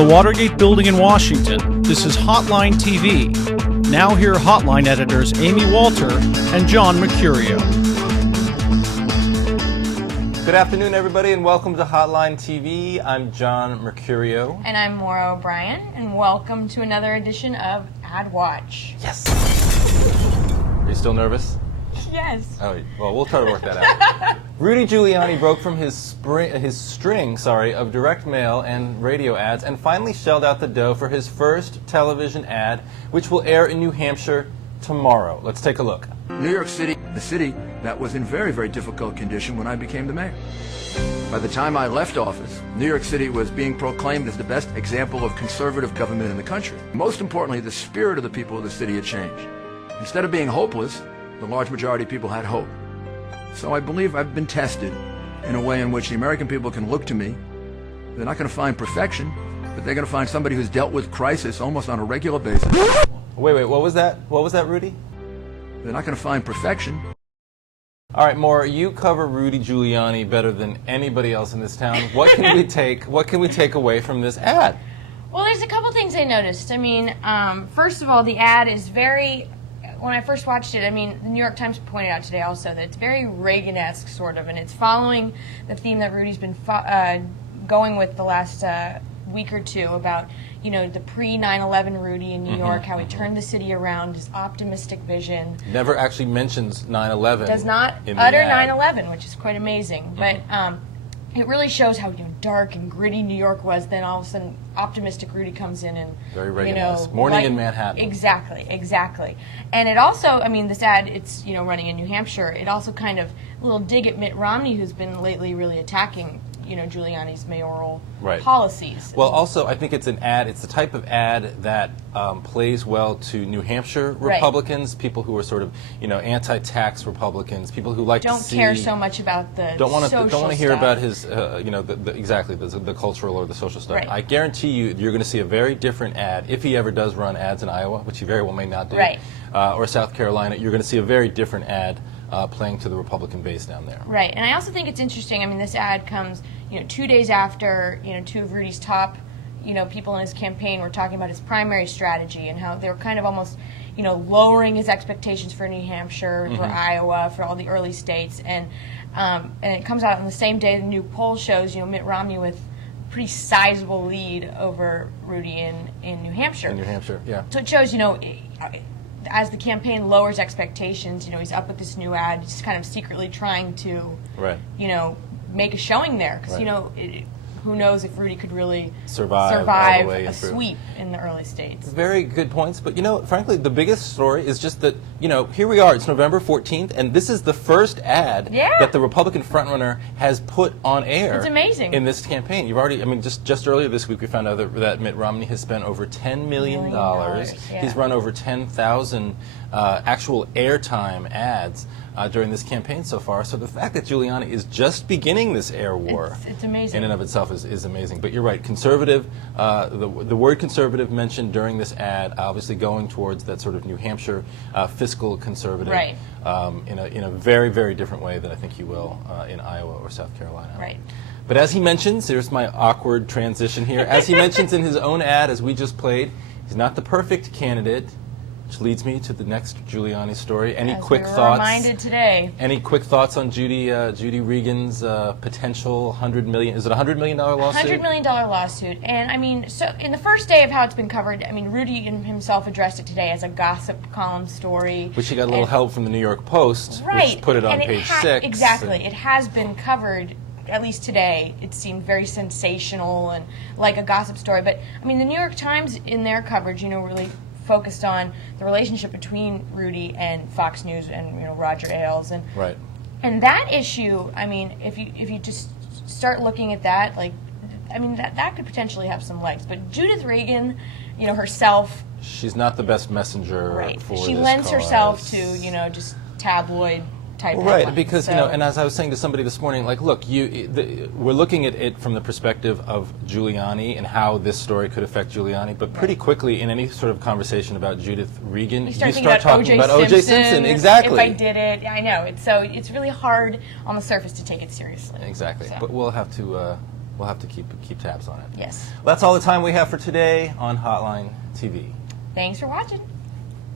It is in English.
the Watergate building in Washington, this is Hotline TV. Now here are Hotline editors Amy Walter and John Mercurio. Good afternoon, everybody, and welcome to Hotline TV. I'm John Mercurio. And I'm Moira O'Brien, and welcome to another edition of Ad Watch. Yes! Are you still nervous? Yes. Oh, well, we'll try to work that out. Rudy Giuliani broke from his string of direct mail and radio ads and finally shelled out the dough for his first television ad, which will air in New Hampshire tomorrow. Let's take a look. New York City, a city that was in very, very difficult condition when I became the mayor. By the time I left office, New York City was being proclaimed as the best example of conservative government in the country. Most importantly, the spirit of the people of the city had changed. Instead of being hopeless, the large majority of people had hope. So I believe I've been tested in a way in which the American people can look to me. They're not going to find perfection, but they're going to find somebody who's dealt with crisis almost on a regular basis. Wait, what was that? What was that, Rudy? They're not going to find perfection. All right, Moira, you cover Rudy Giuliani better than anybody else in this town. What can we take away from this ad? Well, there's a couple things I noticed. I mean, first of all, the ad is very... When I first watched it, I mean, the New York Times pointed out today also that it's very Reagan-esque, sort of, and it's following the theme that Rudy's been going with the last week or two about, you know, the pre-9/11 Rudy in New York, how he turned the city around, his optimistic vision. Never actually mentions 9/11. Does not utter 9/11, which is quite amazing. But it really shows how dark and gritty New York was. Then all of a sudden, optimistic Rudy comes in and very Reagan-esque. Morning in Manhattan. Exactly. And it also, I mean, this ad, it's running in New Hampshire. It also kind of a little dig at Mitt Romney, who's been lately really attacking Giuliani's mayoral policies. Well, also, I think it's an ad. It's the type of ad that plays well to New Hampshire Republicans, people who are sort of, anti-tax Republicans, people who like don't to see, care so much about the don't want to hear stuff. about his, the cultural or the social stuff. Right. I guarantee you're going to see a very different ad if he ever does run ads in Iowa, which he very well may not do, or South Carolina. You're going to see a very different ad playing to the Republican base down there. Right, and I also think it's interesting. I mean, this ad comes, 2 days after, two of Rudy's top, people in his campaign were talking about his primary strategy and how they were kind of almost, lowering his expectations for New Hampshire, for Iowa, for all the early states, and it comes out on the same day the new poll shows, Mitt Romney with a pretty sizable lead over Rudy in New Hampshire. In New Hampshire, yeah. So it shows, as the campaign lowers expectations, he's up with this new ad, just kind of secretly trying to, make a showing there. Because, who knows if Rudy could really survive a sweep in the early states. Very good points. But, frankly, the biggest story is just that, here we are. It's November 14th, and this is the first ad that the Republican frontrunner has put on air. It's amazing. In this campaign. You've already, just earlier this week we found out that Mitt Romney has spent over $10 million. He's run over 10,000 actual airtime ads during this campaign so far. So the fact that Giuliani is just beginning this air war it's amazing. In and of itself is amazing. But you're right, conservative, the word conservative mentioned during this ad, obviously going towards that sort of New Hampshire fiscal conservative in a very, very different way than I think you will in Iowa or South Carolina. Right. But as he mentions, here's my awkward transition here, as he mentions in his own ad, as we just played, he's not the perfect candidate. Which leads me to the next Giuliani story. Any quick thoughts? Reminded today. Any quick thoughts on Judy Regan's potential $100 million? Is it a $100 million lawsuit? $100 million lawsuit, and I mean, so in the first day of how it's been covered, I mean, Rudy himself addressed it today as a gossip column story, which he got a little help from the New York Post, which put it on page 6. Exactly, it has been covered. At least today, it seemed very sensational and like a gossip story. But I mean, the New York Times in their coverage, really focused on the relationship between Rudy and Fox News and Roger Ailes and that issue. I mean, if you just start looking at that, that could potentially have some legs. But Judith Regan, herself, she's not the best messenger for she this lends cause. Herself to just tabloid type right, because and as I was saying to somebody this morning, look, we're looking at it from the perspective of Giuliani and how this story could affect Giuliani, but pretty quickly in any sort of conversation about Judith Regan, you start talking about O.J. Simpson. Exactly. If I did it, I know. It's really hard on the surface to take it seriously. Exactly, but we'll have to we'll have to keep tabs on it. Yes. Well, that's all the time we have for today on Hotline TV. Thanks for watching.